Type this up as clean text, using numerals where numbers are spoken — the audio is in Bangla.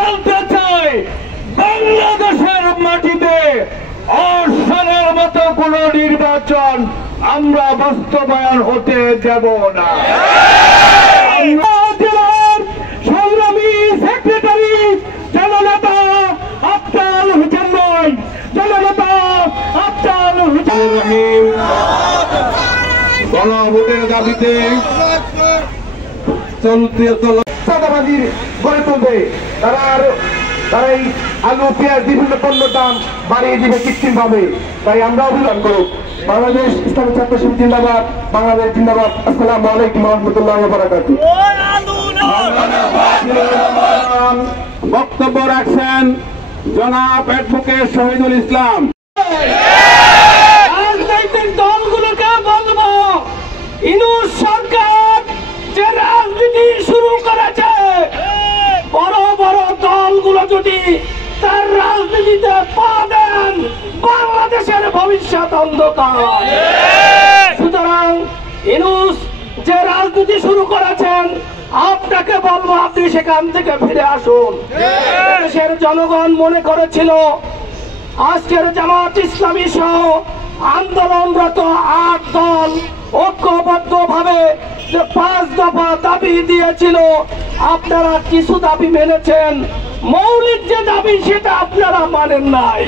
বলতে চাই, বাংলাদেশের মাটিতে অসনের মতো কোন নির্বাচন আমরা বাস্তবায়ন হতে দেব না। সংগ্রামী সেক্রেটারি জননেতা আফজাল হোসেন নয়, জননেতা আফজাল হোসেন গণভোটের দাবিতে চাঁদাবাজির গড়ে তুলবে। তারাই আলু পেঁয়াজ বিভিন্ন পণ্যের দাম বাড়িয়ে দিবে কৃত্রিম ভাবে। তাই আমরা অভিযান করব। বাংলাদেশ ইসলামী ছাত্র শিবির জিন্দাবাদ, বাংলাদেশ জিন্দাবাদ। আসসালামু আলাইকুম ওয়া রাহমাতুল্লাহি ওয়া বারাকাতুহু। বক্তব্য রাখছেন জনাব অ্যাডভোকেট শহীদুল ইসলাম। রাজনৈতিক দলগুলোকে বলবো, ইউনূস সরকার যে রাজনীতি শুরু করেছে, বড় বড় দলগুলো যদি তার রাজনীতিতে পা দেন, বাংলাদেশের ভবিষ্যৎ অন্ধকার। সুতরাং ইউনূস যে রাজনীতি শুরু করেছেন, আপনাকে বলবো আপনি সেখান থেকে ফিরে আসুন। দেশের জনগণ মনে করেছিল আজকের জামাত ইসলামী সহ আন্দোলনরত 8 দল ঐক্যবদ্ধ ভাবে যে 5 দফা দাবি দিয়েছিল, আপনারা কিছু দাবি মেনেছেন, মৌলিক যে দাবি সেটা আপনারা মানেন নাই।